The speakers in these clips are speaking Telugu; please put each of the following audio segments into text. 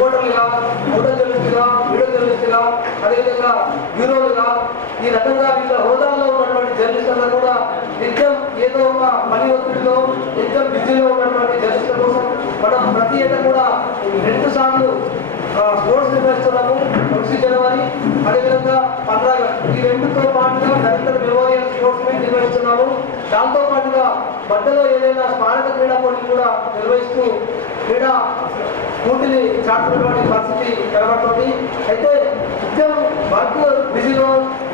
రిపోర్టర్లుగా, ఫోటో జర్నలిస్టుగా, వీడియో జర్నలిస్టుగా, అదేవిధంగా బ్యూరోలుగా ఈ రకంగా వివిధ హోదాల్లో ఉన్నటువంటి జర్నలిస్టులు కూడా నిత్యం ఏదో ఒక పని ఒత్తిడిలో నిత్యం బిజీలో ఉన్నటువంటి జర్నలిస్టుల కోసం మనం ప్రతి ఏటా కూడా 2 సార్లు స్పోర్ట్స్ నిర్వహిస్తున్నాము. 1 జనవరి అదేవిధంగా 15 ఆగస్టు ఈ రెండుతో పాటుగా దళితుల మెమోరియల్ స్పోర్ట్స్ మీట్ నిర్వహిస్తున్నాము. దాంతో పాటుగా మధ్యలో ఏదైనా స్మారక క్రీడా పోటీలు కూడా నిర్వహిస్తూ క్రీడా స్ఫూర్తిని చాటుకున్నటువంటి పరిస్థితి కనబడుతుంది. అయితే నిత్యం వర్క్ బిజీలో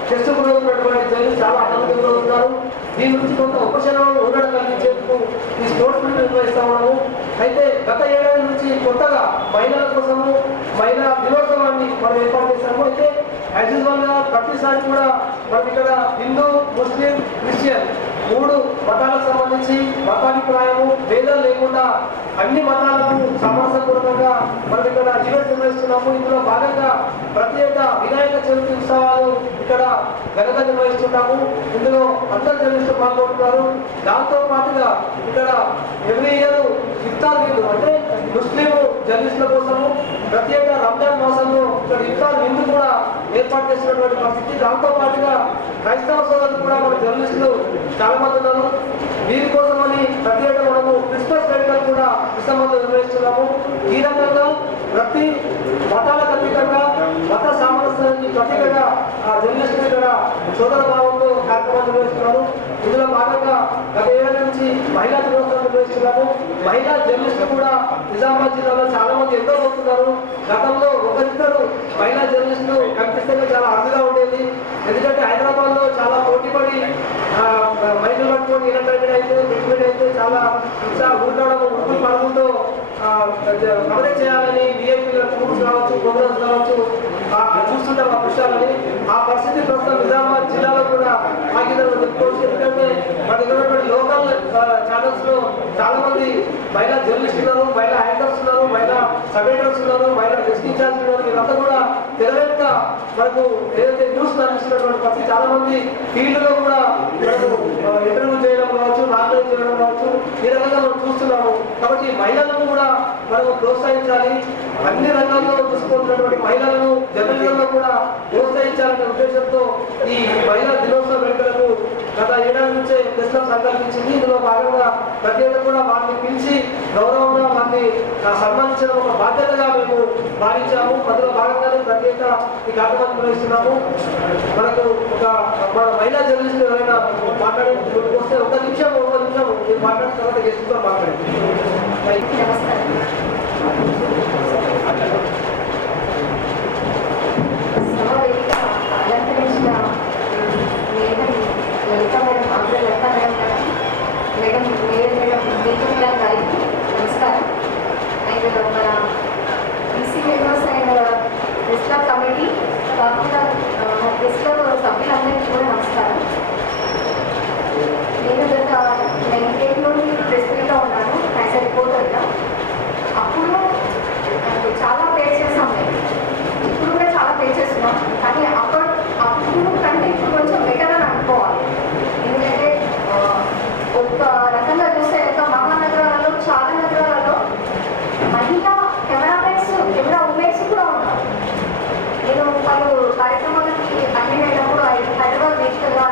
చెస్ట్ కూడా ఉన్నటువంటి జర్నలిస్ట్ చాలా ఆనందంగా ఉన్నారు. దీని నుంచి కొంత ఉపశమనం ఉండడం కలిగించేందుకు ఈ స్పోర్ట్స్ మీట్ నిర్వహిస్తా ఉన్నాము. అయితే గత ఏడాది నుంచి కొత్తగా మహిళల కోసము మహిళా దినోత్సవాన్ని మనం ఏర్పాటు చేశాము. అయితే యాజ్ యూజువల్గా ప్రతిసారి కూడా మనం ఇక్కడ హిందూ, ముస్లిం, క్రిస్టియన్ 3 మతాలకు సంబంధించి మతాభిప్రాయము భేదాలు లేకుండా అన్ని మతాలకు సామరస్యపూర్వకంగా మనం ఇక్కడ ఈవెంట్ నిర్వహిస్తున్నాము. ఇందులో భాగంగా ప్రతి ఏటా వినాయక చవితి ఉత్సవాలు ఇక్కడ ఘనంగా నిర్వహిస్తున్నాము. ఇందులో అందరు జర్నలిస్టులు పాల్గొంటున్నారు. దాంతో పాటుగా ఇక్కడ ఎవ్రీ ఇయర్ ఇఫ్తార్ విందు అంటే ముస్లిం జర్నలిస్టుల కోసము ప్రతి ఏటా రంజాన్ మాసంలో ఇక్కడ ఇఫ్తార్ విందు కూడా ఏర్పాటు చేసినటువంటి పరిస్థితి. దాంతో పాటుగా క్రైస్తవ సోదరులు కూడా మన జర్నలిస్టులు చాలా మంది ఉన్నారు. వీరి కోసమని ప్రతి ఏటా మనము క్రిస్మస్ వేడుకలు కూడా డిసెంబర్లో నిర్వహిస్తున్నాము. ఈ రకంగా ప్రతి మతాలకు అతీతంగా మత సామరస్యానికి ప్రతీకగా ఆ జర్నలిస్టులు ఇక్కడ సోదర భావంతో కార్యక్రమాలు నిర్వహిస్తున్నారు. ఇందులో భాగంగా గత ఏడాది నుంచి మహిళా దినోత్సవం నిర్వహిస్తున్నాము. మహిళా జర్నలిస్టులు కూడా నిజామాబాద్ జిల్లాలో చాలా మంది ఎంతో పోతున్నారు. గతంలో ఒకరిద్దరు మహిళా జర్నలిస్టులు కనిపిస్తే చాలా అరుదుగా ఉండేది. ఎందుకంటే హైదరాబాద్లో చాలా పోటీపడి మహిళలు పట్టుకొని ఎలక్ట్రైడ్ అయితే రిక్రూట్ అయితే చాలా ఊరుకోవడం ఉప్పులు పడుతుందో కవరేజ్ చేయాలని బీఏపీల టూర్స్ కావచ్చు, ప్రోగ్రామ్స్ కావచ్చు చూస్తుంటాం ఆ విషయాలని. ఆ పరిస్థితి ప్రస్తుతం నిజామాబాద్ జిల్లాలో కూడా ఆగిదని చెప్పుకోవచ్చు. ఎందుకంటే మన దగ్గర లోకల్ ఛానల్స్ లో చాలా మంది మహిళా జర్నలిస్ట్ ఉన్నారు, మహిళా యాంకర్స్ ఉన్నారు, మహిళా సబ్ ఎడిటర్స్ ఉన్నారు, మహిళా డెస్క్ ఇన్ఛార్జ్ ఉన్నారు. వీళ్ళంతా కూడా తెరవేక మనకు ఏదైతే న్యూస్ అందిస్తున్నటువంటి పరిస్థితి చాలా మంది ఫీల్డ్ లో కూడా ఇంటర్వ్యూ చేయడం కావచ్చు, నామినేట్ చేయడం కావచ్చు, ఈ రకంగా మనం చూస్తున్నాము. కాబట్టి మహిళలను కూడా మనము ప్రోత్సహించాలి. అన్ని రంగాల్లో చూసుకుంటున్నటువంటి మహిళలను జర్నలిజంలో కూడా ప్రోత్సహించాలనే ఉద్దేశంతో ఈ మహిళా దినోత్సవ వేడుకలకు గత ఏడాది నుంచే ప్రెస్ క్లబ్ సంకల్పించింది. ఇందులో భాగంగా ప్రతి ఏటా కూడా వారిని పిలిచి గౌరవంగా వారిని సన్మానించడం ఒక బాధ్యతగా మేము భావించాము. అందులో భాగంగానే ప్రతి ఏటా ఈ కార్యక్రమం నిర్వహిస్తున్నాము. మనకు మన మహిళా జర్నలిస్ట్ ఎవరైనా మాట్లాడే వస్తే ఒక నిమిషం మీరు మాట్లాడిన తర్వాత గెస్ట్తో మాట్లాడండి. అలంకరించిన లలిత మేడం, అందరూ లలిత మేడం గారికి నమస్కారం. అండ్ మన BC members and press club committee కాకుండా ప్రెస్ క్లబ్ సభ్యులందరికీ కూడా నమస్కారం. నేను గత 98 నుండి ప్రెస్ మీట్లో ఉన్నాను యాజ్ ఎ రిపోర్టర్గా. అప్పుడు చాలా ఫేస్ చేసాం మేము, ఇప్పుడు కూడా చాలా ఫేస్ చేస్తున్నాం. కానీ అప్పుడు కంటే ఇప్పుడు కొంచెం బెటర్ అని అనుకోవాలి. ఎందుకంటే ఒక రకంగా చూస్తే మహానగరాలలో చాలా నగరాలలో మహిళా కెమెరా ఉమెన్స్ కూడా ఉన్నారు. నేను పలు కార్యక్రమాలకి అటెండ్ అయినప్పుడు హైదరాబాద్ నేషనల్గా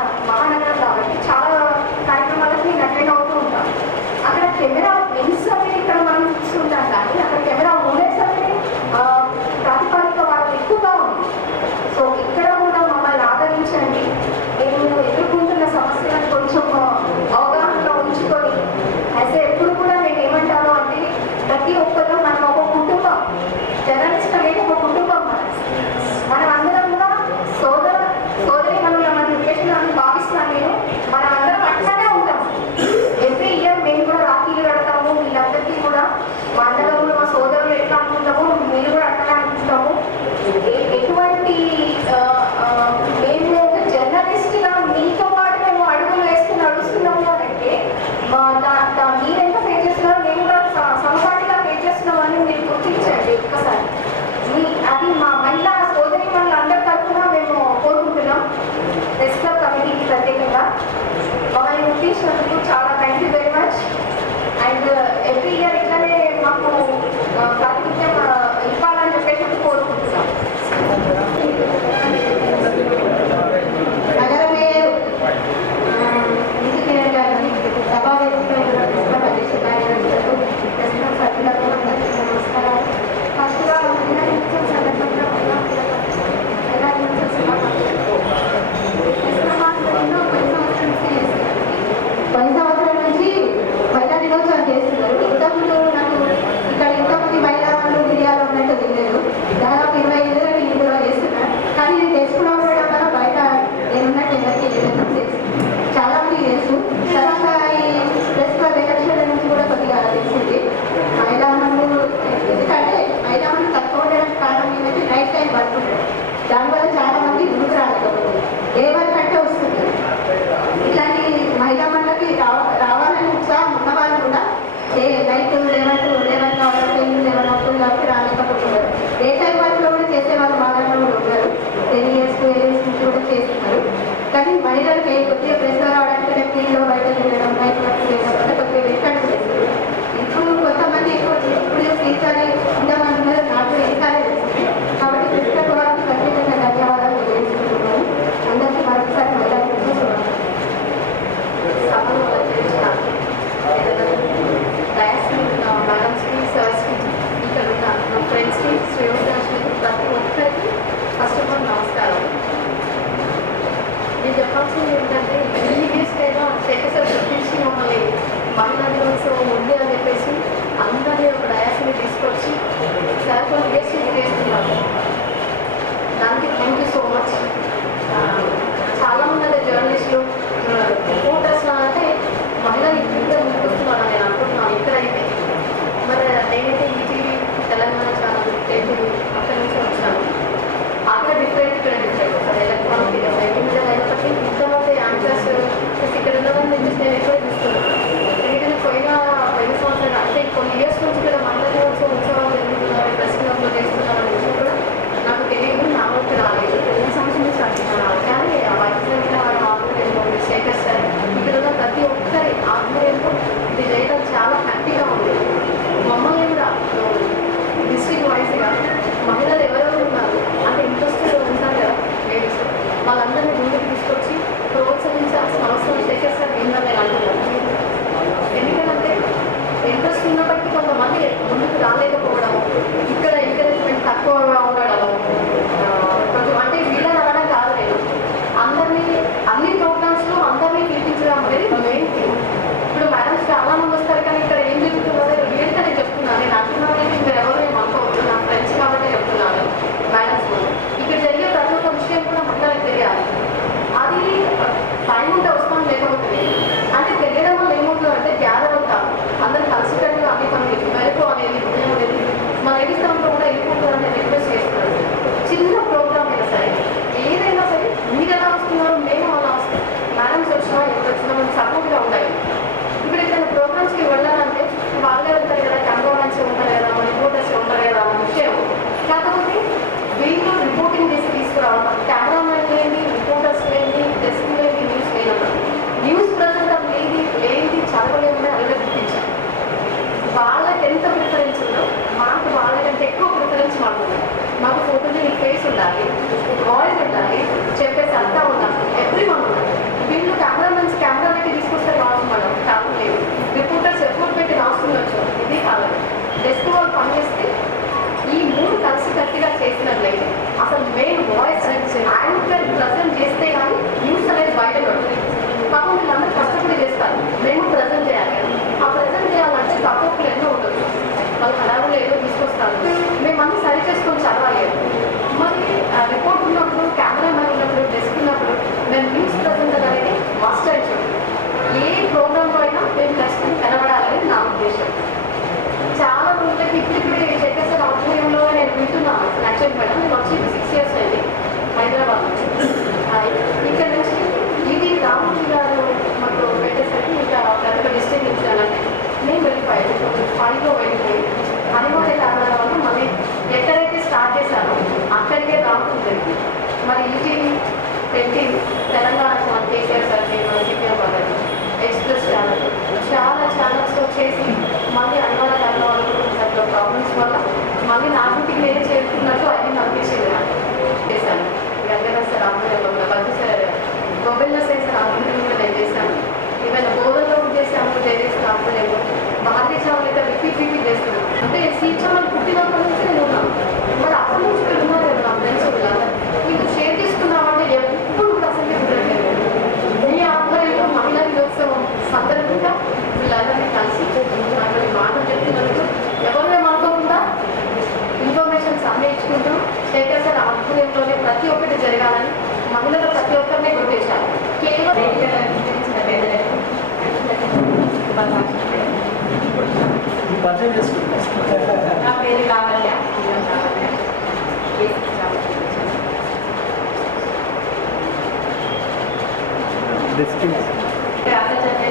రాష్ట్ర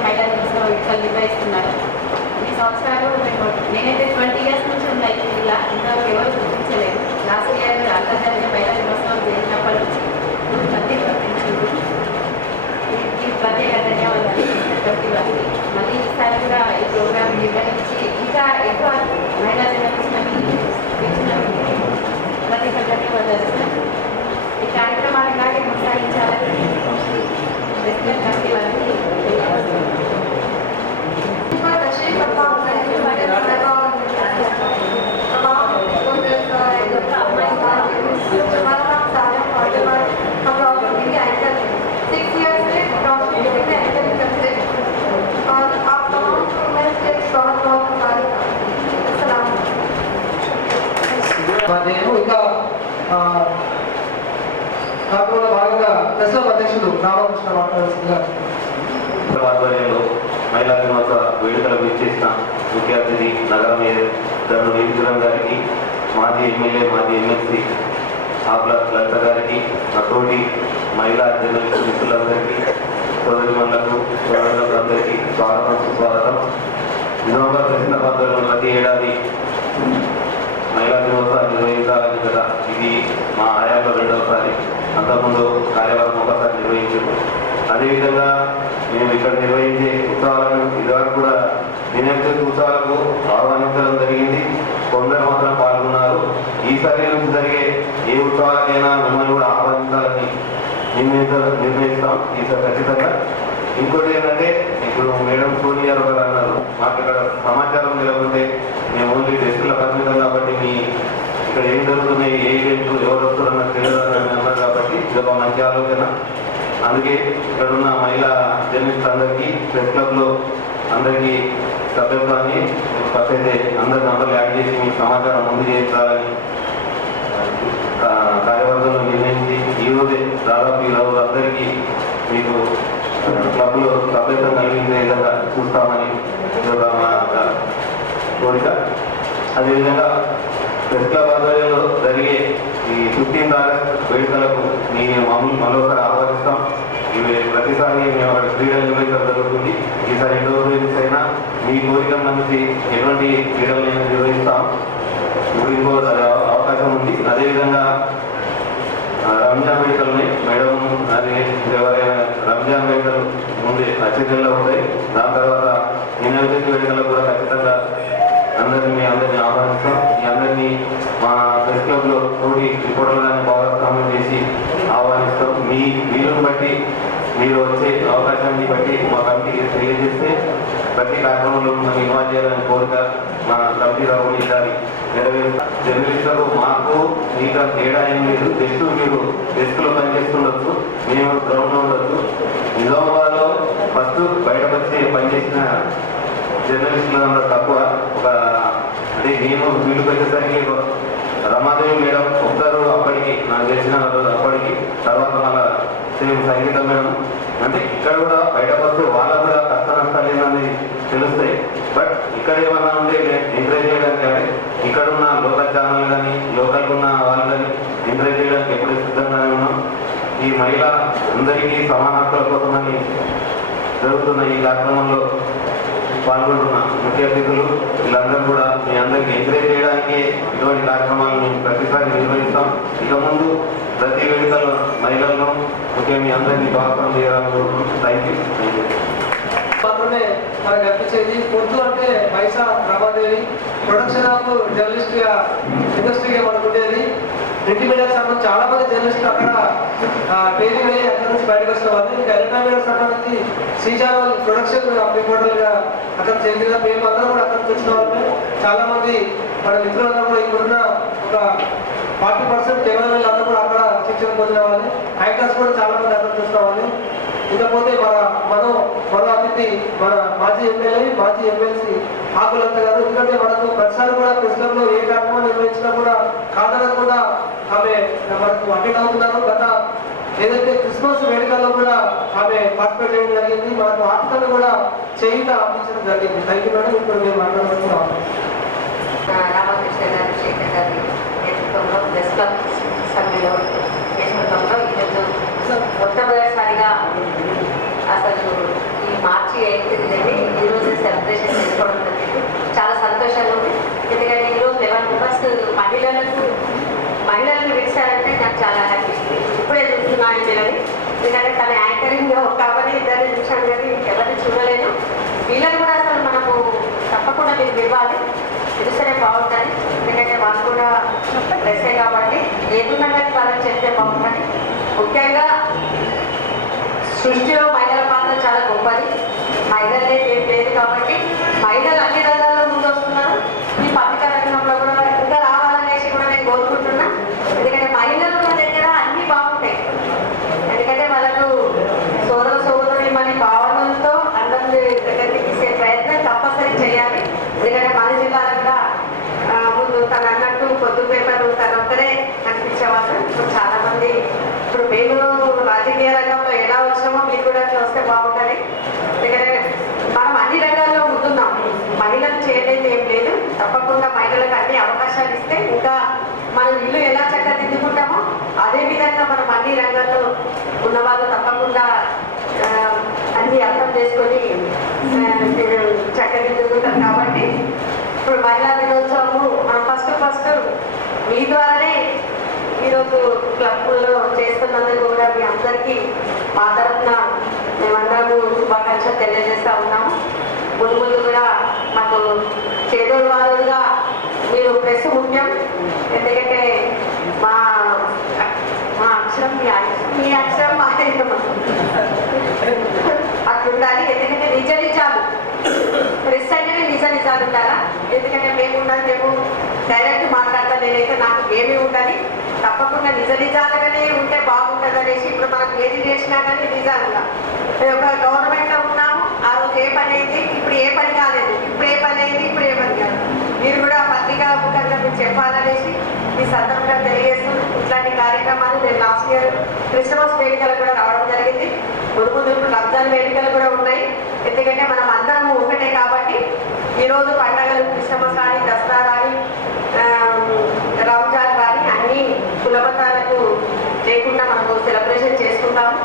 మహిళా దినోత్సవం వేడుకలు నిర్వహిస్తున్నారు. ఈ సంవత్సరాలు నేనైతే 20 ఇయర్స్ నుంచి ఉన్నాయి ఇలా ఇంతవరకు ఎవరు గుర్తించలేదు. లాస్ట్ ఇయర్ అంతర్జాతీయ మహిళా దినోత్సవం చేసినప్పటి నుంచి మంది గుర్తించారు. ఈ ప్రత్యేక ధన్యవాదాలు ప్రతి వారికి. మళ్ళీ ఈసారి కూడా ఈ ప్రోగ్రామ్ నిర్వహించి ఇంకా ఎక్కువ మహిళా దినోత్సవాన్ని ఇచ్చినందుకు ప్రత్యేక ధన్యవాదాలు సార్. ఈ కార్యక్రమాలు ఇలాగే కొనసాగించాలని నేను ఇంకా కార్యక్రమంలో భాగంగా ప్రెస్ అధ్యక్షుడు రామకృష్ణ మాట్లాడుతున్నారు. ఆధ్వర్యంలో మహిళా దినోత్సవ వేడుకలకు ఇచ్చేసిన ముఖ్య అతిథి నగర మేయర్ ధర్మ నీతిరం గారికి, మాజీ ఎమ్మెల్యే మాజీ ఎమ్మెల్సీ ఆప్ల లలిత గారికి, తోటి మహిళా జర్నలిస్టు మిత్రులందరికీ, సోదరిమణులకు సోదరులకు అందరికీ స్వాగతం సుస్వాగతం. నిజామాబాద్ తహసీల్దార్ ఆధ్వర్యంలో ప్రతి ఏడాది మహిళా దినోత్సవాన్ని నిర్వహించాలని కదా ఇది మా ఆయాలో రెండవసారి. అంతకుముందు కార్యవర్గం ఒకసారి నిర్వహించారు. అదేవిధంగా మేము ఇక్కడ నిర్వహించే ఉత్సవాలను ఇదివరకు కూడా వినాయక ఉత్సవాలకు ఆహ్వానించడం జరిగింది. కొందరు మాత్రం పాల్గొన్నారు. ఈసారి నుంచి జరిగే ఏ ఉత్సవాలకైనా మిమ్మల్ని కూడా ఆహ్వానించాలని నిర్ణయిస్తాం ఈసారి ఖచ్చితంగా. ఇంకోటి ఏంటంటే ఇప్పుడు మేడం సోనియా గారు అన్నారు, మాకు ఇక్కడ సమాచారం లేకుంటే మేము ఓన్లీ టెస్టుల పరిమితం కాబట్టి మీ ఇక్కడ ఏం జరుగుతున్నాయి, ఏ ఈవెంట్లు ఎవరు వస్తున్నారన్న తెలియదని అన్నారు కాబట్టి ఇది ఒక మంచి ఆలోచన. అందుకే ఇక్కడ ఉన్న మహిళా జర్నలిస్ట్ అందరికీ ప్రెస్ క్లబ్లో అందరికీ సభ్యత్వాన్ని ఫస్ట్ అయితే అందరూ యాడ్ చేసి మీకు సమాచారం ముందు చేయించాలని కార్యవర్గంలో నిర్ణయించి ఈరోజే దాదాపు ఈ రోజు అందరికీ మీకు క్లబ్లో సభ్యత్వం కలిగించే విధంగా చూస్తామని మా కోరిక. అదేవిధంగా ప్రెస్ క్లబ్ ఆధ్వర్యంలో జరిగే ఈ 15th ఆగస్ట్ వేడుకలకు మేము మరోసారి ఆహ్వానిస్తాం. ఇవి ప్రతిసారి మేము అక్కడ క్రీడలు నిర్వహించడం జరుగుతుంది. ఈసారి ఇండోర్ గేమ్స్ అయినా మీ కోరిక నుంచి ఎటువంటి క్రీడలు నిర్వహిస్తాం. ఇప్పుడు ఇంకో అవకాశం ఉంది. అదేవిధంగా రంజాన్ వేడుకలని మేడం అది ఎవరైనా రంజాన్ వేడుకలు ముందే అతిథుల్లో ఉంటాయి. దాని తర్వాత వినాయక వేడుకలు కూడా ఖచ్చితంగా అందరినీ ఆహ్వానిస్తాం. ఈ అందరినీ మా ప్రెస్ క్లబ్లో తోటి రిపోర్టర్లను భాగస్వామ్యం చేసి ఆహ్వానిస్తాం. మీ వీలును బట్టి మీరు వచ్చే అవకాశాన్ని బట్టి మా కమిటీకి తెలియజేస్తే ప్రతి కార్యక్రమంలో మనం ఇన్వాల్వ్ చేయాలని కోరిక మా కమిటీ తరఫున ఈసారి నెరవేరుస్తాం. జర్నలిస్టులకు మాకు మీకు తేడా ఏం లేదు. జస్ట్ మీరు డెస్క్లో పనిచేస్తుండొచ్చు, మేము గ్రౌండ్లో ఉండొచ్చు. నిజామాబాద్లో ఫస్ట్ బయటకు వచ్చి పనిచేసిన జర్నలిస్టులు తక్కువ. ఒక అంటే నేను వీళ్ళకి వచ్చేసరికి రమాదేవి మేడం ఒకసారు అప్పటికి నాకు తెలిసిన అప్పటికి, తర్వాత మళ్ళా సేమ్ సంగీత మేడం. అంటే ఇక్కడ కూడా బయటకు వస్తే వాళ్ళకు కూడా కష్ట నష్టాలు ఏమని తెలుస్తాయి. బట్ ఇక్కడ ఏమన్నా ఉంటే ఎంకరేజ్ చేయడానికి కానీ ఇక్కడ ఉన్న లోకల్ ఛానల్ కానీ లోకల్ ఉన్న వాళ్ళు కానీ ఎంకరేజ్ చేయడానికి ఎప్పుడు సిద్ధంగానే ఉన్నాం. ఈ మహిళ అందరికీ సమాన హక్కుల కోసమని జరుగుతున్న ఈ కార్యక్రమంలో పాల్గొంటున్న ముఖ్య అతిథులు వీళ్ళందరూ కూడా మీ అందరికీ ఎంకరేజ్ చేయడానికి ఇటువంటి కార్యక్రమాలను మేము ప్రతిసారి నిర్వహిస్తాం. ఇక ముందు ప్రతి వేడుకలో మహిళలను ముఖ్యంగా మీ అందరినీ భాగస్వామ్యం చేయాలని కోరుకుంటున్నాం. Thank you. మాత్రమే మనకు కనిపించేది. పొద్దు అంటే పైసా రమాదేవి ప్రొడక్షన్ ఆఫ్ జర్నలిస్ట్ గా ఇండస్ట్రీగా మనకు ఉండేది. ప్రింట్ మీడియాకి సంబంధించి చాలా మంది జర్నలిస్టులు అక్కడ ట్రైనింగ్ అయ్యి అక్కడ నుంచి బయటకు వచ్చిన వాళ్ళు. ఇంకా ఎలక్ట్రానిక్ మీడియాకి సంబంధించి సి ఛానల్ ప్రొడక్షన్ రిపోర్టర్లుగా అక్కడ చెందిన మేము అందరం కూడా అక్కడ నుంచి వచ్చిన వాళ్ళమే. చాలా మంది మన మిత్రులందరూ కూడా ఇప్పుడున్న ఒక 40% కెమెరామెన్లు అందరూ కూడా అక్కడ శిక్షణ పొందిన వాళ్ళు. యాంకర్స్ కూడా చాలా మంది అక్కడ చూసిన వాళ్ళు. ఇకపోతే మరో అతిథి మన మాజీ ఎమ్మెల్యే మాజీ ఎమ్మెల్సీ ఆకులంత గారు. ఎందుకంటే మనకు ప్రతిసారి కూడా ప్రెస్ క్లబ్లో ఏ కార్యక్రమం నిర్వహించినా కూడా కాదనకుండా ఆమె మనకు అటెండ్ అవుతున్నారు. గత ఏదైతే క్రిస్మస్ వేడుకల్లో కూడా ఆమె పార్టిసిపేట్ చేయడం జరిగింది. మనకు ఆర్థికంగా కూడా చేయుత అందించడం జరిగింది. Thank you madam. ఇప్పుడు మేము మాట్లాడుతున్నాం. రామకృష్ణ గారు శేఖర్ గారి నేతృత్వంలో ప్రెస్ క్లబ్ సభ్యులు నేతృత్వంలో ఈరోజు మొట్టమొదటిసారిగా 8th ఈరోజు సెలబ్రేషన్ చేసుకోవడం జరిగింది. చాలా సంతోషంగా ఉంది. ఎందుకంటే ఈరోజు 11 మెంబర్స్ మహిళలను పిలిచారంటే నాకు చాలా హ్యాపీ. ఇప్పుడే చూస్తున్నాను పిల్లలు. ఎందుకంటే తన యాంకరింగ్ కాబట్టి ఇద్దరిని చూశాను కానీ ఎవరిని చూడలేను. వీళ్ళని కూడా అసలు మనము తప్పకుండా మీకు ఇవ్వాలి, పిలిస్తేనే బాగుంటుంది. ఎందుకంటే వాళ్ళు కూడా డ్రెస్సే కాబట్టి ఏదున్నా కానీ వాళ్ళని చేస్తే బాగుంటుంది. ముఖ్యంగా సృష్టిలో మహిళల పాత్ర చాలా గొప్పది. మహిళలే ఏం లేదు కాబట్టి మహిళలు అన్ని రంగాల్లో ముందు వస్తున్నారు. ఈ పత్రికా రంగంలో కూడా ఇంకా రావాలనేసి కూడా నేను కోరుకుంటున్నా. ఎందుకంటే మహిళల దగ్గర అన్నీ బాగుంటాయి. ఎందుకంటే వాళ్ళకు సోదరుని మన భావనలతో అందరి దగ్గరికి తీసే ప్రయత్నం తప్పనిసరి చేయాలి. ఎందుకంటే మన జిల్లాలో కూడా ముందు తను అన్నట్టు పొద్దు పేపర్లు తను ఒక్కడే కనిపించేవాళ్ళు. ఇప్పుడు చాలా మంది ఇప్పుడు మేము రాజకీయ రంగంలో ఎలా వచ్చామో మీరు కూడా అట్లా వస్తే బాగుంటుంది. ఎందుకంటే మనం అన్ని రంగాల్లో ముందున్నాం. మహిళలు చేయలేదు ఏం లేదు. తప్పకుండా మహిళలకు అన్ని అవకాశాలు ఇస్తే ఇంకా మనం ఇల్లు ఎలా చక్కదిద్దుకుంటామో అదేవిధంగా మనం అన్ని రంగాల్లో ఉన్నవాళ్ళు తప్పకుండా అన్ని అర్థం చేసుకొని చక్కదిద్దుకుంటాం. కాబట్టి ఇప్పుడు మహిళా దినోత్సవము మనం ఫస్ట్ మీ ద్వారానే ఈరోజు క్లబ్లో చేస్తున్నందుకు కూడా మీ అందరికీ మా తరఫున మేమందరూ శుభాకాంక్షలు తెలియజేస్తూ ఉన్నాము. ముందు కూడా మాకు చేదోడు వారుగా మీరు ప్రెస్ ముఖ్యం. ఎందుకంటే మా అక్షరం మీ అక్షరం మా అట్లుండాలి. ఎందుకంటే నిజాలు ప్రెస్ అంటేనే నిజాలు ఉండాలా. ఎందుకంటే మేము ఉండాలి, మేము డైరెక్ట్ మాట్లాడతా. నేనైతే నాకు ఏమీ ఉండాలి. తప్పకుండా నిజాలుగానే ఉంటే బాగుంటుంది అనేసి ఇప్పుడు మనకు ఏది చేసినా కానీ నిజాలుగా ఒక గవర్నమెంట్లో ఉన్నాము. ఆ రోజు ఏ పని అయింది, ఇప్పుడు ఏ పని కాలేదు, ఇప్పుడు ఏ పని అయింది, ఇప్పుడు ఏ పని కాదు. మీరు కూడా పత్రికా ముఖంగా మీరు చెప్పాలనేసి ఈ సందర్భంగా తెలియజేస్తూ ఇట్లాంటి కార్యక్రమాలు నేను లాస్ట్ ఇయర్ క్రిస్మస్ వేడుకలు కూడా రావడం జరిగింది. ముందు రంజాన్ వేడుకలు కూడా ఉన్నాయి. ఎందుకంటే మనం అందరం ఒకటే కాబట్టి ఈరోజు పండగలు క్రిస్మస్ కానీ దసరా కానీ రంజాన్ కానీ అన్ని కులమతాలకు లేకుండా మనకు సెలబ్రేషన్ చేసుకుంటాము.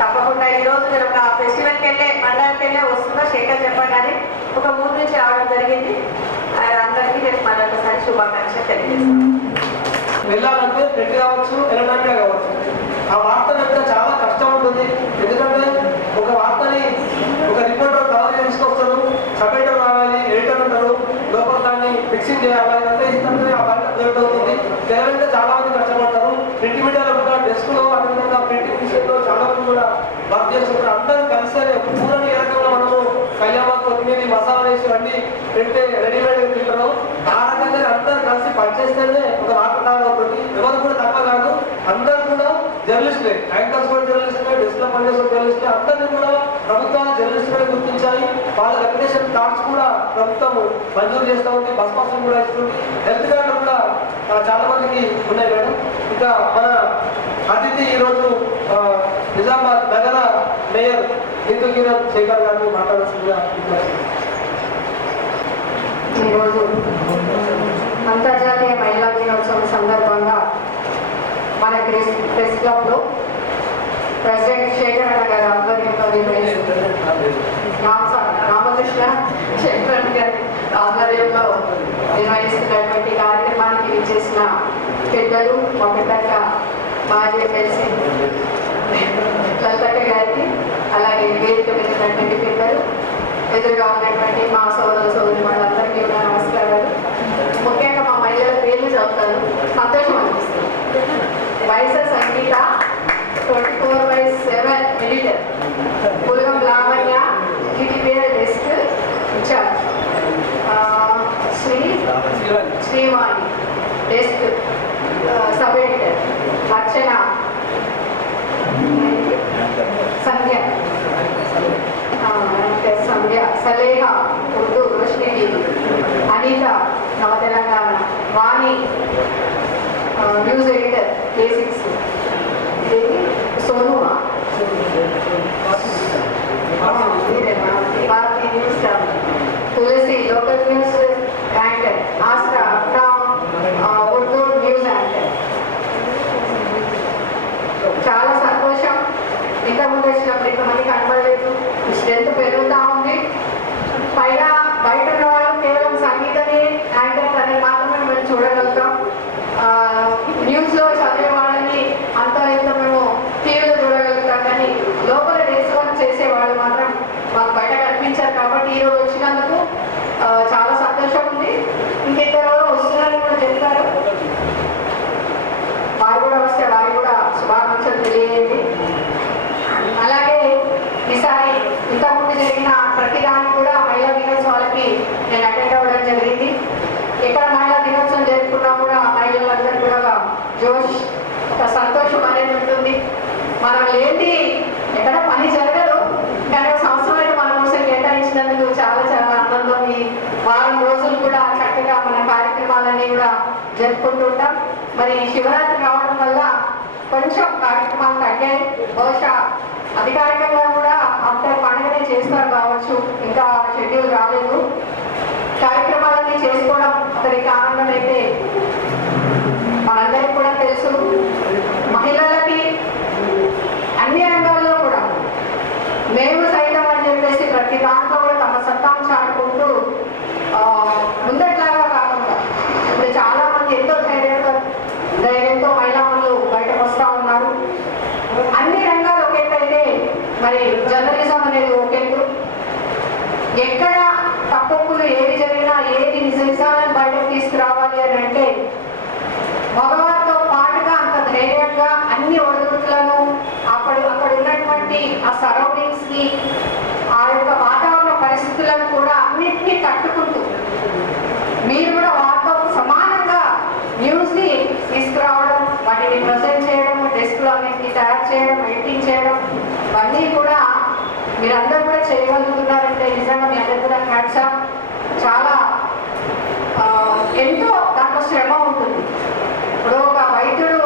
తప్పకుండా ఈరోజు నేను ఒక ఫెస్టివల్కి వెళ్ళే పండగకి వెళ్ళే వస్తుందా శేఖర్ చెప్పగానే ఒక ఊరు నుంచి రావడం జరిగింది. అందరికీ నేను మరొకసారి శుభాకాంక్షలు తెలియజేస్తాను. వెళ్ళాలంటే ప్రింట్ కావచ్చు, ఎలక్ట్రానిక్ కావచ్చు. ఆ వార్తలు అంటే చాలా కష్టం ఉంటుంది. ఎందుకంటే ఒక వార్తని ఒక రిపోర్టర్ కవర్ చేసుకొస్తాడు, సపరేటర్ రావాలి, ఎడిటర్ ఉంటారు, లోపల దాన్ని ఫిక్సింగ్ చేయాలి. ఇదంతా ఇస్తుంటే ఆ వార్త క్లియర్ అవుతుంది. కేవలం చాలా మంది కష్టపడతారు. ప్రింట్ మీడియాలో కూడా డెస్క్లో అదేవిధంగా ప్రింటింగ్ విషయంలో చాలా మంది కూడా వర్క్ చేస్తుంటారు. అందరూ కలిసి పూరని ఏ రకంగా మనము కళ్యాణ్ కొద్దిమీది మసాలా వేసి అన్ని ప్రింట్ రెడీమేడ్ తింటారు. ఆ రకంగా అందరూ కలిసి పనిచేస్తేనే ఒక వార్త అవుతుంది. ఎవరు కూడా తక్కువ కాదు. అందరూ కూడా జర్నలిస్టులే, యాంకర్స్ కూడా జర్నలిస్టులే, డెస్క్లో పనిచేసే జర్నలిస్టులే. అందరినీ కూడా ప్రభుత్వాలు జర్నలిస్టులే గుర్తించాలి. వాళ్ళ రెప్యుటేషన్ కార్డ్స్ కూడా ప్రభుత్వం మంజూరు చేస్తూ ఉంది. బస్ పాసులు కూడా ఇస్తుంది. హెల్త్ కార్డులు కూడా చాలా మందికి ఉన్నాయి మేడం. ఇంకా మన అతిథి ఈరోజు నిజామాబాద్ నగర మేయర్ హిందూ కిరణ్ శేఖర్ గారిని మాట్లాడాల్సిందిగా. ఈరోజు అంతర్జాతీయ మహిళా దినోత్సవం సందర్భంగా మన ప్రెస్ క్లబ్లో ప్రెసిడెంట్ శేఖర్ అన్న గారి ఆధ్వర్యంలో రామకృష్ణ శేఖర్ గారి ఆధ్వర్యంలో నిర్వహిస్తున్నటువంటి కార్యక్రమానికి విచ్చేసిన పెద్దలు మా పెద్దక్క మాజీ ఎమ్మెల్సీ లలితక్క గారికి, అలాగే వేదిక పెట్టినటువంటి పెద్దలు, ఎదురుగా ఉన్నటువంటి మా సోదరి వాళ్ళందరికీ కూడా నమస్కారాలు. ముఖ్యంగా మా మహిళల పేర్లు చదువుతారు, సంతోషం అనిపిస్తుంది. వయసు Sangeetha 24/7 editor, Pulagam Lavanya TTPR desk incharge, Srivani desk sub editor, Archana, Sandhya Saleha Urdu Roshini TV, Anitha Nava Telangana, Vani news editor K6, Sonu Bharati news, Tulasi local news anchor, Astra Urdu news anchor. చాలా సంతోషం. ఇంతకుముందు వచ్చినప్పుడు ఇంతమంది కనబడలేదు. స్ట్రెంత్ పెరుగుతూ ఉంది. తెలియజేయండి. అలాగే ఈసారి ఇంతకుముందు జరిగిన ప్రతి దానికి కూడా మహిళా దినోత్సవాలకి నేను అటెండ్ అవ్వడం జరిగింది. ఎక్కడ మహిళా దినోత్సవం జరుపుకున్నా కూడా మహిళలందరూ కూడా ఒక జోష్, ఒక సంతోషం అనేది ఉంటుంది. మనం లేని ఎక్కడ పని జరగదు, కానీ ఒక సంవత్సరం అయితే మన కోసం కేటాయించినందుకు చాలా చాలా ఆనందం. ఈ వారం రోజులు కూడా చక్కగా మన కార్యక్రమాలన్నీ కూడా జరుపుకుంటూ ఉంటాం. మరి శివరాత్రి రావడం వల్ల కొంచెం కార్యక్రమాలు తగ్గాయి. బహుశా అధికారికంగా కూడా ఆఫ్టర్ పండుగనే చేస్తారు కావచ్చు, ఇంకా షెడ్యూల్ రాలేదు. కార్యక్రమాలన్నీ చేసుకోవడం అతనికి ఆనందం అయితే మనందరికీ కూడా తెలుసు. మహిళలకి అన్ని రంగాల్లో కూడా మేము సైతం అని చెప్పేసి ప్రతి దాంట్లో కూడా తమ సత్తాను చాటుకుంటూ ముందట్లాగా కాకుండా ఇప్పుడు చాలా మంది ఎంతో ధైర్యంతో మహిళలు బయటకు వస్తూ ఉన్నారు. అన్ని రంగాలు ఒకెత్తైతే మరి జర్నలిజం అనేది ఒకెత్తు. ఎక్కడ తప్పులు ఏది జరిగినా ఏది నిజాలను బయటకు తీసుకురావాలి అని అంటే మగవారితో పాటుగా అంత ధైర్యంగా అన్ని ఒడిదుడుకులను అక్కడ ఉన్నటువంటి ఆ సరౌండింగ్స్ ని, ఆ యొక్క వాతావరణ పరిస్థితులను కూడా అన్నిటినీ తట్టుకుంటూ మీరు కూడా వారితో సమానంగా న్యూస్ ని తీసుకురావడం, వాటిని ప్రజెంట్ చేయడం, డెస్క్లు అన్నింటినీ తయారు చేయడం, ఎడిటింగ్ చేయడం, ఇవన్నీ కూడా మీరందరూ కూడా చేయగలుగుతున్నారంటే నిజంగా మీ అందరూ కూడా హ్యాట్స్ ఆఫ్. చాలా ఎంతో దాంట్లో శ్రమ ఉంటుంది. ఇప్పుడు ఒక వైద్యుడు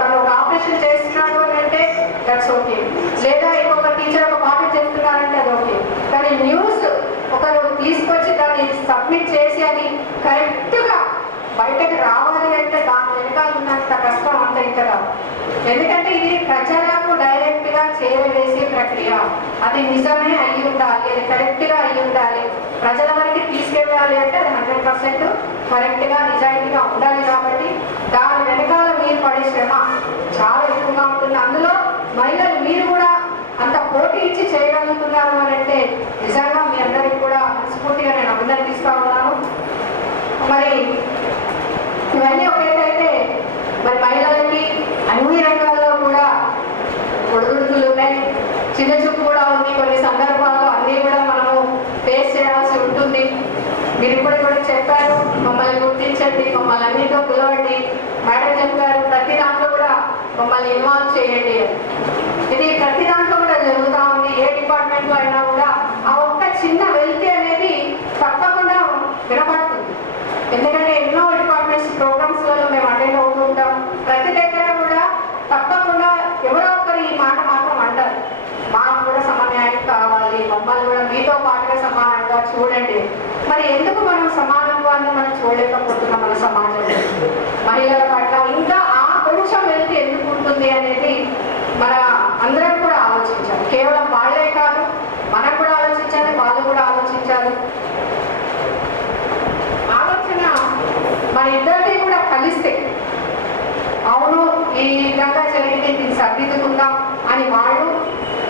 తను ఒక ఆపరేషన్ చేస్తున్నాడు అని అంటే దట్స్ ఓకే, లేదా ఇంకొక టీచర్ ఒక పాట చెప్తున్నారంటే అది ఓకే. కానీ న్యూస్ ఒకరు తీసుకొచ్చి దాన్ని సబ్మిట్ చేసి అది కరెక్ట్గా బయటకు రావాలి అంటే దాని వెనకాల ఉన్నంత కష్టం అంత ఇంకా. ఎందుకంటే ఇది ప్రజలకు డైరెక్ట్ గా చేరవేసే ప్రక్రియ. అది నిజమే అయ్యి ఉండాలి, అది కరెక్ట్ గా అయ్యి ఉండాలి, ప్రజల వరకు తీసుకెళ్ళాలి అంటే అది 100% కరెక్ట్ గా నిజాయితీగా ఉండాలి. కాబట్టి దాని వెనకాల మీరు పడే శ్రమ చాలా ఎక్కువగా ఉంటుంది. అందులో మహిళలు మీరు కూడా అంత పోటీ ఇచ్చి చేయగలుగుతున్నారు అని అంటే నిజంగా మీ అందరికి కూడా మనస్ఫూర్తిగా నేను అభినందిస్తా ఉన్నాను. మరి ఇవన్నీ ఒకటైతే మరి మహిళలకి అన్ని రంగాల్లో కూడా ఒడిదుడుకులు ఉన్నాయి, చిన్న చూపు కూడా ఉంది. కొన్ని సందర్భాల్లో అన్నీ కూడా మనము ఫేస్ చేయాల్సి ఉంటుంది. మీరు ఇప్పుడు కూడా చెప్పారు, మమ్మల్ని గుర్తించండి, మమ్మల్ని అన్నింటితో పిలవండి. మేడం చెప్పారు ప్రతి దాంట్లో కూడా మమ్మల్ని ఇన్వాల్వ్ చేయండి. ఇది ప్రతి దాంట్లో కూడా జరుగుతూ ఉంది. ఏ డిపార్ట్మెంట్లో అయినా కూడా ఆ ఒక్క చిన్న వెలితి అనేది తప్పకుండా వినపడుతుంది. ఎందుకంటే ఎన్నో డిపార్ట్మెంట్స్ ప్రోగ్రామ్స్లలో మేము అటెండ్ అవుతూ ఉంటాం. ప్రతి దగ్గర కూడా తప్పకుండా ఎవరో ఒకరు ఈ మాట మాత్రం అంటారు, మాకు కూడా సమన్యాయం కావాలి, మమ్మల్ని కూడా మీతో పాటుగా సమానంగా చూడండి. మరి ఎందుకు మనం సమానత్వాన్ని మనం చూడలేకపోతున్నాం మన సమాజంలో? మహిళల పట్ల ఇంకా ఆ కొంచెం వెళ్తే ఎందుకు ఉంటుంది అనేది మన అందరం కూడా ఆలోచించాలి. కేవలం వాళ్ళే కాదు, మనం కూడా ఆలోచించాలి, వాళ్ళు కూడా ఆలోచించాలి. ఆలోచన మన ఇద్దరిని కూడా కలిస్తే అవును ఈ విధంగా జరిగింది, దీన్ని సర్దిద్దుకుందాం అని వాళ్ళు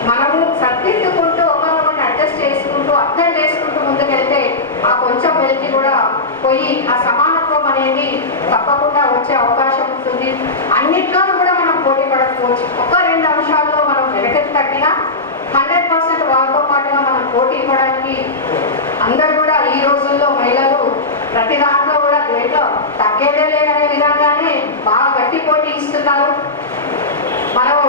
మనము సర్దిద్దుకుంటూ ఒకరిని అడ్జస్ట్ చేసుకుంటూ అర్థం చేసుకుంటూ ముందుకెళ్తే ఆ కొంచెం వెలికి కూడా పోయి ఆ సమానత్వం అనేది తప్పకుండా వచ్చే అవకాశం ఉంటుంది. అన్నిట్లోనూ కూడా మనం పోటీ పడకపోవచ్చు. ఒక రెండు అంశాల్లో మనం వెనకటి తగ్గినా 100% వాళ్ళతో పాటుగా మనం పోటీ పడడానికి అందరూ కూడా ఈ రోజుల్లో మహిళలు ప్రతి దాంట్లో కూడా దేంట్లో తగ్గేదే లేదనే విధంగానే బాగా గట్టి పోటీ ఇస్తున్నారు. మనం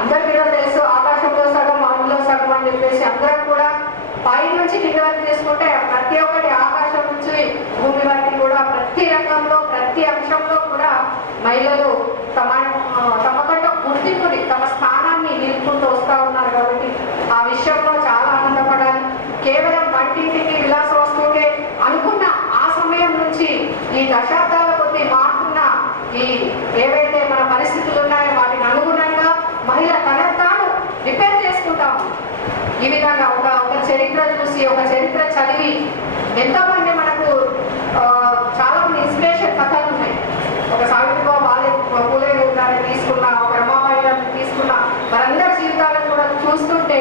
అందరికీ కూడా తెలుసు, ఆకాశంలో సగం అందులో సగం అని చెప్పేసి అందరం కూడా పై నుంచి కింద వరకు చేసుకుంటే ప్రతి ఒక్కటి ఆకాశం నుంచి భూమి వరకు కూడా ప్రతి రంగంలో ప్రతి అంశంలో కూడా మహిళలు తమకంటూ గుర్తింపుని తమ స్థానాన్ని నిలుపుకుంటూ వస్తూ ఉన్నారు. కాబట్టి ఆ విషయంలో చాలా ఆనందపడాలి. కేవలం వంటింటికి విలాస వస్తువుకే అనుకున్న ఆ సమయం నుంచి ఈ దశాబ్దాల కొద్ది మారుతున్న ఈ ఏవైతే మన పరిస్థితులు ఉన్నాయో వాటికి అనుగుణంగా మహిళ తనను తాను రిపేర్ చేసుకుంటాము. ఈ విధంగా ఒక చరిత్ర చూసి ఒక చరిత్ర చదివి ఎంతో మంది మనకు చాలా మంది ఇన్స్పిరేషన్ కథలు ఉన్నాయి. ఒక సావిత్రిబాయి పూలే గారిని తీసుకున్నా, ఒక రమాబాయి గారిని తీసుకున్నా, వారందరి జీవితాలను కూడా చూస్తుంటే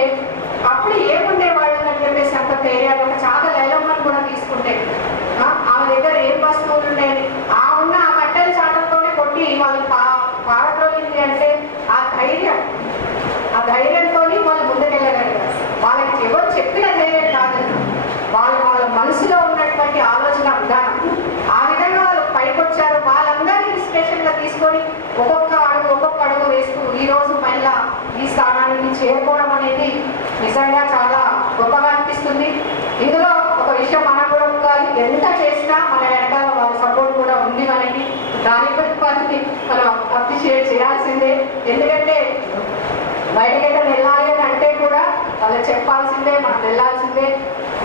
అప్పుడు ఏముండే వాళ్ళని అని చెప్పేసి అంత తెలియాలి. ఒక చాక లైలమ్మని కూడా తీసుకుంటే ఆమె దగ్గర ఏం వస్తువులు ఉండేవి, ఆ ఉన్న ఆ కట్టెల చాటలతోనే కొట్టి వాళ్ళు పారద్రోలింది అంటే ఆ ధైర్యం తీసుకొని ఒక్కొక్క అడుగు వేస్తూ ఈరోజు మహిళ ఈ స్థానానికి చేరుకోవడం అనేది నిజంగా చాలా గొప్పగా అనిపిస్తుంది. ఇందులో ఒక విషయం మనం కూడా ఒప్పుకోవాలి, ఎంత చేసినా మన వెనకాల వాళ్ళ సపోర్ట్ కూడా ఉంది మనకి. దాని పద్ధతి మనం అప్రిషియేట్ చేయాల్సిందే. ఎందుకంటే బయటకైతే వెళ్ళాలి అని అంటే కూడా వాళ్ళు చెప్పాల్సిందే, మనం వెళ్ళాల్సిందే.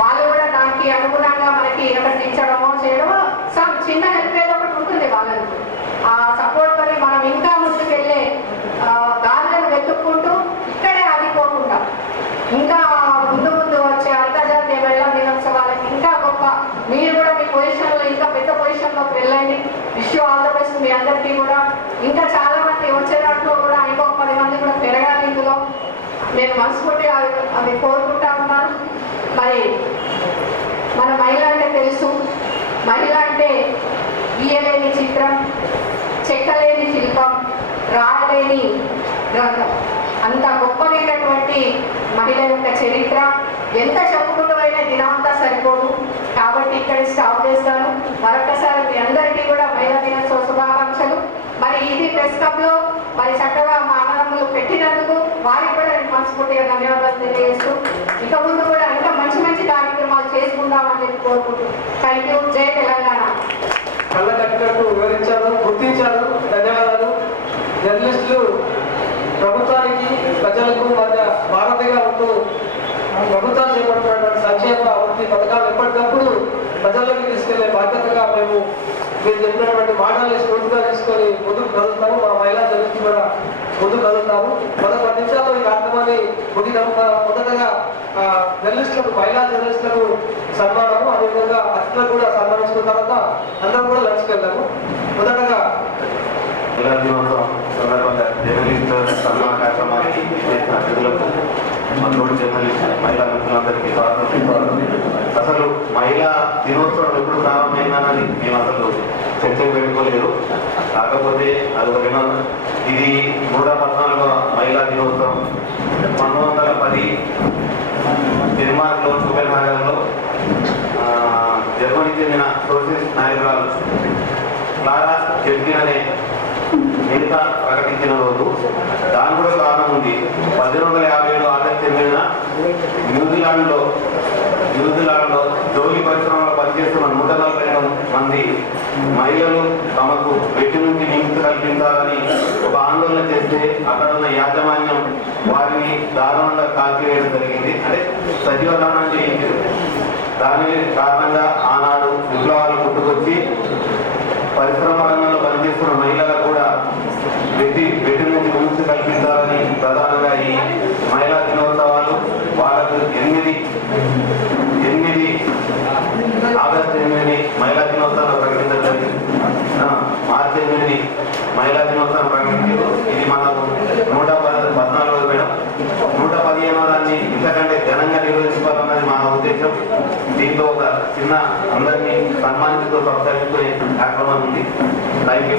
వాళ్ళు కూడా దానికి అనుగుణంగా మనకి టీచడమో చేయడమో చిన్న హెల్ప్ ఏదో ఒకటి ఉంటుంది వాళ్ళకు. ఆ సపోర్ట్ తోని మనం ఇంకా ముందుకు వెళ్ళే దారులను వెతుక్కుంటూ ఇక్కడే ఆగిపోకుండా ఇంకా ముందు వచ్చే అంతర్జాతీయ మహిళా దినోత్సవాలకి ఇంకా గొప్ప, మీరు కూడా మీ పొజిషన్లో ఇంకా పెద్ద పొజిషన్లోకి వెళ్ళండి. Wish you all the best. మీ అందరికీ కూడా ఇంకా చాలా మంది వచ్చే దాంట్లో కూడా ఇంకొక 10 మంది కూడా పెరగాలి. ఇందులో నేను మనస్ఫూర్తిగా అది కోరుకుంటా ఉన్నాను. మరి మన మహిళ అంటే తెలుసు, మహిళ అంటే గీయలేని చిత్రం, చెక్కలేని శిల్పం, రాయలేని గ్రంథం. అంత గొప్పదైనటువంటి మహిళ యొక్క చరిత్ర ఎంత చెప్పుకుంటూ అయినా దినమంతా సరిపోదు. కాబట్టి ఇక్కడ స్టాప్ చేస్తాను. మరొకసారి మీ అందరికీ కూడా మహిళా దినోత్సవ శుభాకాంక్షలు. మరి ఇది ప్రెస్ క్లబ్లో మరి చక్కగా మా అన్నదమ్ములు పెట్టినందుకు వారికి కూడా నేను మనస్ఫూర్తిగా ధన్యవాదాలు తెలియజేస్తూ ఇక ముందు కూడా ఇంకా మంచి కార్యక్రమాలు చేసుకుందామని చెప్పి కోరుకుంటున్నాను. Thank you. జై తెలంగాణ. కళ్ళ కట్టినట్టు వివరించారు, గుర్తించారు. ధన్యవాదాలు. జర్నలిస్టులు ప్రభుత్వానికి ప్రజలకు మధ్య వారధిగా ఉంటూ ప్రభుత్వాలు చేపడుతున్నటువంటి సంక్షేమ అభివృద్ధి పథకాలు ఎప్పటికప్పుడు ప్రజల్లోకి తీసుకెళ్లే బాధ్యతగా మేము మీరు చెప్పినటువంటి మాటల్ని స్ఫూర్తిగా తీసుకొని ముందుకు కదులుతాము. మా మహిళా జర్నలిస్టులు కూడా ముందుకు కదులుతాము. మొదటి 10 నిమిషాల్లో ఈ కార్యక్రమాన్ని ముగిద్దాము. మొదటగా జర్నలిస్టులకు, మహిళా జర్నలిస్టులకు సన్మానము, అదేవిధంగా అతిథులకు కూడా సన్మానించుకున్న తర్వాత అందరం కూడా లంచ్కి వెళ్దాము. మొదటగా మహిళా దినోత్సవం సందర్భంగా జర్నలిస్టు సన్మాన కార్యక్రమానికి చేసిన అతిథులకు, మనోడు జర్నలిస్ట్ మహిళా మిత్రులందరికీ స్వాగతం. అసలు మహిళా దినోత్సవం ఎప్పుడు ప్రారంభమైందన్నది మేము అసలు చర్చ పెట్టుకోలేదు. కాకపోతే అది ఒక ఇది 114వ మహిళా దినోత్సవం. 1910 డెన్మార్క్లో కోపెన్హాగన్లో జర్మనీకి చెందిన సోషలిస్ట్ నాయకురాలు క్లారా జెట్కిన్ అనే నేత ప్రకటించిన రోజు. దాని కూడా కారణం ఉంది. 1857 ఆగస్టు 8న న్యూజిలాండ్లో జౌలి పరిశ్రమలో పనిచేస్తున్న 140 మంది మహిళలు తమకు వెట్టి నుంచి విముక్తి కల్పించాలని ఒక ఆందోళన చేస్తే అక్కడ ఉన్న యాజమాన్యం వారిని దారుణంగా కాల్చివేయడం జరిగింది. అంటే సజీవ దానం చేయించారు. దాని కారణంగా ఆనాడు విప్లవాలు పుట్టుకొచ్చి పరిశ్రమ రంగంలో పనిచేస్తున్న మహిళలకు కూడా వెట్టి నుంచి విముక్తి కల్పించాలని ప్రధానంగా ఈ మహిళా దినోత్సవాలు వాళ్ళకు 8 ఆగస్టు 8 మహిళా దినోత్సవాలు ప్రకటించడం జరిగింది. మార్చి 8 మహిళా దినోత్సవం ప్రకటించారు. ఇది మనకు 114 మేడం. 115వ దాన్ని ఇంతకంటే ఘనంగా నిర్వహించుకోవాలన్నది మా ఉద్దేశం. దీంతో ఒక చిన్న అందరినీ సన్మానించుతూ ప్రోత్సహించుకునే కార్యక్రమం ఉంది. Thank you.